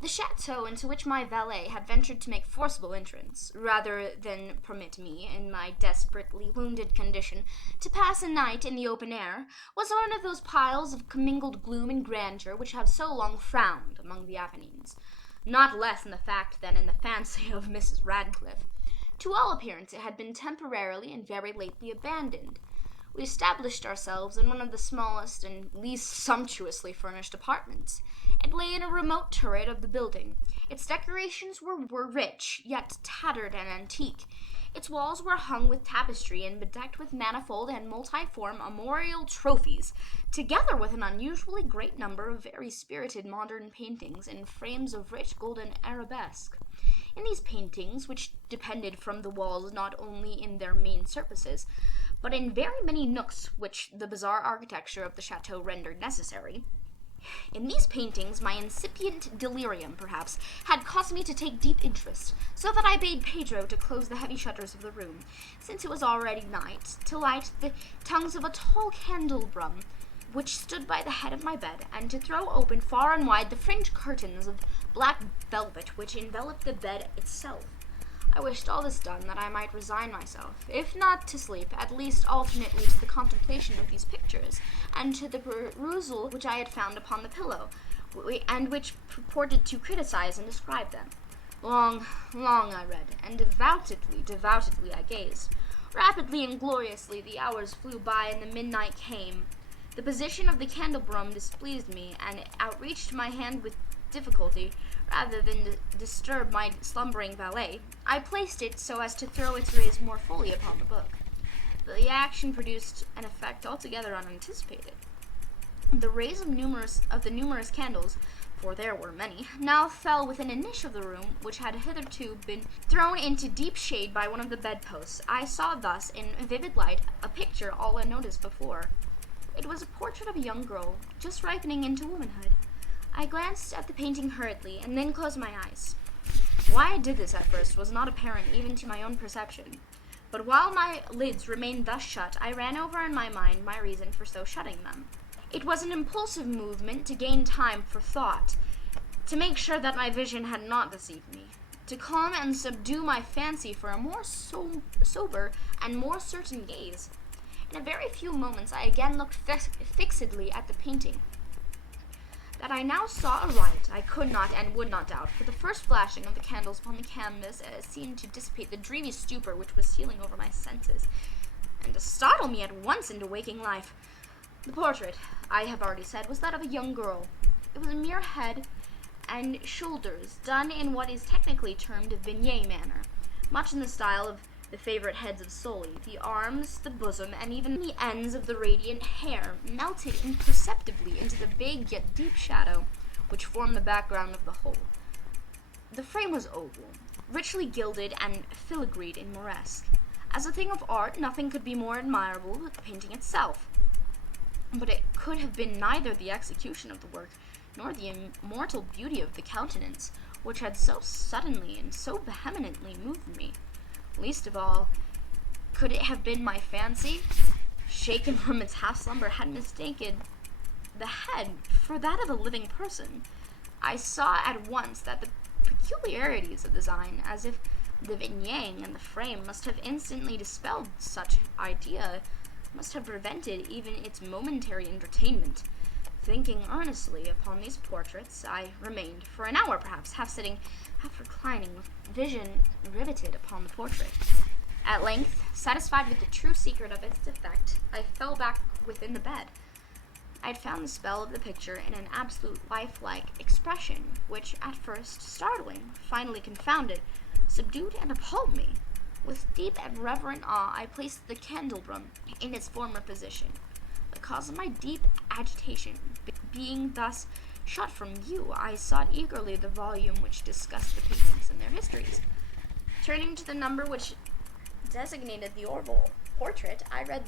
The chateau into which my valet had ventured to make forcible entrance, rather than permit me, in my desperately wounded condition, to pass a night in the open air, was one of those piles of commingled gloom and grandeur which have so long frowned among the Apennines, not less in the fact than in the fancy of Mrs. Radcliffe. To all appearance it had been temporarily and very lately abandoned. We established ourselves in one of the smallest and least sumptuously furnished apartments. It lay in a remote turret of the building. Its decorations were rich, yet tattered and antique. Its walls were hung with tapestry and bedecked with manifold and multiform armorial trophies, together with an unusually great number of very spirited modern paintings in frames of rich golden arabesque. In these paintings, which depended from the walls not only in their main surfaces, but in very many nooks which the bizarre architecture of the chateau rendered necessary, in these paintings my incipient delirium, perhaps, had caused me to take deep interest, so that I bade Pedro to close the heavy shutters of the room, since it was already night, to light the tongues of a tall candelabrum which stood by the head of my bed, and to throw open far and wide the fringed curtains of black velvet which enveloped the bed itself. I wished all this done that I might resign myself, if not to sleep, at least alternately to the contemplation of these pictures, and to the perusal which I had found upon the pillow, and which purported to criticize and describe them. Long I read, and devoutedly I gazed. Rapidly and gloriously the hours flew by, and the midnight came. The position of the candelabrum displeased me, and outreached my hand with difficulty, rather than disturb my slumbering valet. I placed it so as to throw its rays more fully upon the book. But the action produced an effect altogether unanticipated. The rays of the numerous candles, for there were many, now fell within a niche of the room which had hitherto been thrown into deep shade by one of the bedposts. I saw thus, in vivid light, a picture all unnoticed before. It was a portrait of a young girl, just ripening into womanhood. I glanced at the painting hurriedly, and then closed my eyes. Why I did this at first was not apparent even to my own perception. But while my lids remained thus shut, I ran over in my mind my reason for so shutting them. It was an impulsive movement to gain time for thought, to make sure that my vision had not deceived me, to calm and subdue my fancy for a more sober and more certain gaze. In a very few moments I again looked fixedly at the painting. That I now saw aright, I could not and would not doubt, for the first flashing of the candles upon the canvas seemed to dissipate the dreamy stupor which was stealing over my senses, and to startle me at once into waking life. The portrait, I have already said, was that of a young girl. It was a mere head and shoulders, done in what is technically termed a vignette manner, much in the style of the favorite heads of Sully. The arms, the bosom, and even the ends of the radiant hair melted imperceptibly into the vague yet deep shadow which formed the background of the whole. The frame was oval, richly gilded and filigreed in Moresque. As a thing of art, nothing could be more admirable than the painting itself. But it could have been neither the execution of the work, nor the immortal beauty of the countenance, which had so suddenly and so vehemently moved me. Least of all, could it have been my fancy, shaken from its half-slumber, had mistaken the head for that of a living person. I saw at once that the peculiarities of the design, as if the vignette and the frame must have instantly dispelled such idea, must have prevented even its momentary entertainment. Thinking earnestly upon these portraits, I remained for an hour perhaps, half sitting, half reclining, with vision riveted upon the portrait. At length, satisfied with the true secret of its effect, I fell back within the bed. I had found the spell of the picture in an absolute lifelike expression, which, at first startling, finally confounded, subdued, and appalled me. With deep and reverent awe, I placed the candelabrum in its former position. The cause of my deep agitation being thus shut from view, I sought eagerly the volume which discussed the paintings and their histories. Turning to the number which designated the oval portrait, I read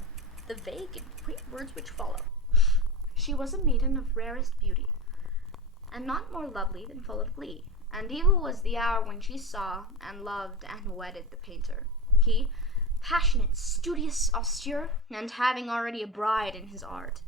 the vague and quaint words which follow. She was a maiden of rarest beauty, and not more lovely than full of glee, and evil was the hour when she saw, and loved, and wedded the painter. He, passionate, studious, austere, and having already a bride in his art,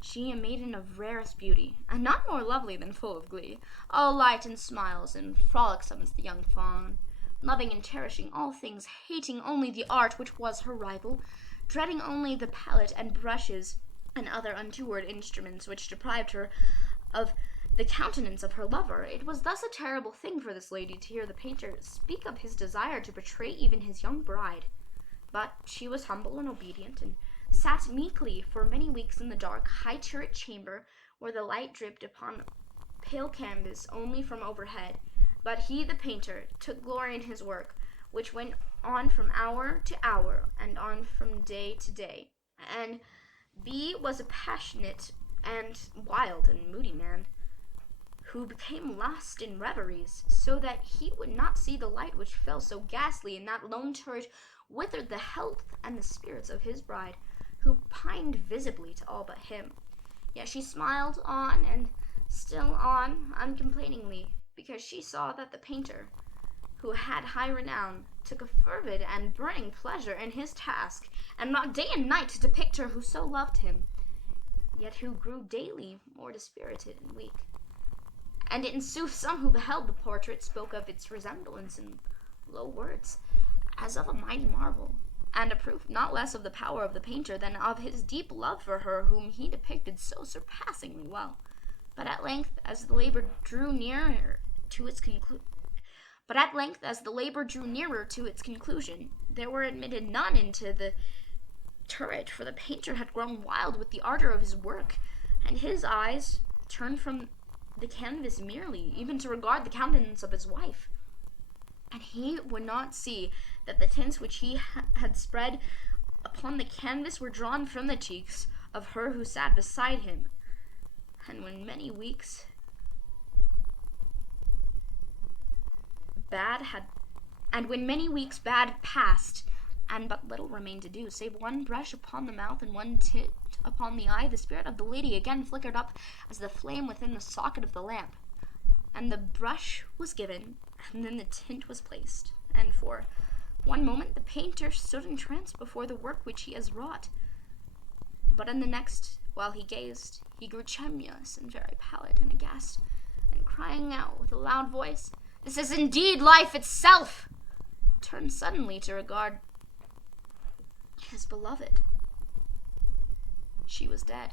she a maiden of rarest beauty, and not more lovely than full of glee, all light and smiles, and frolicsome as the young fawn, loving and cherishing all things, hating only the art which was her rival, dreading only the palette and brushes and other untoward instruments which deprived her of the countenance of her lover. It was thus a terrible thing for this lady to hear the painter speak of his desire to betray even his young bride. But she was humble and obedient, and sat meekly for many weeks in the dark, high-turret chamber, where the light dripped upon pale canvas only from overhead. But he, the painter, took glory in his work, which went on from hour to hour, and on from day to day. And B was a passionate and wild and moody man, who became lost in reveries, so that he would not see the light which fell so ghastly in that lone turret withered the health and the spirits of his bride, who pined visibly to all but him. Yet she smiled on, and still on, uncomplainingly, because she saw that the painter, who had high renown, took a fervid and burning pleasure in his task, and wrought day and night to depict her who so loved him, yet who grew daily more dispirited and weak. And in sooth some who beheld the portrait spoke of its resemblance in low words, as of a mighty marvel, and approved not less of the power of the painter than of his deep love for her whom he depicted so surpassingly well. But at length, as the labor drew nearer to its conclusion, there were admitted none into the turret, for the painter had grown wild with the ardor of his work, and his eyes turned from the canvas merely, even to regard the countenance of his wife. And he would not see that the tints which he had spread upon the canvas were drawn from the cheeks of her who sat beside him. And when many weeks bad passed, and but little remained to do, save one brush upon the mouth and one tint upon the eye, the spirit of the lady again flickered up as the flame within the socket of the lamp, and the brush was given, and then the tint was placed, and for one moment the painter stood entranced before the work which he has wrought. But in the next, while he gazed, he grew tremulous and very pallid and aghast, and crying out with a loud voice, "This is indeed life itself!" turned suddenly to regard his beloved. She was dead.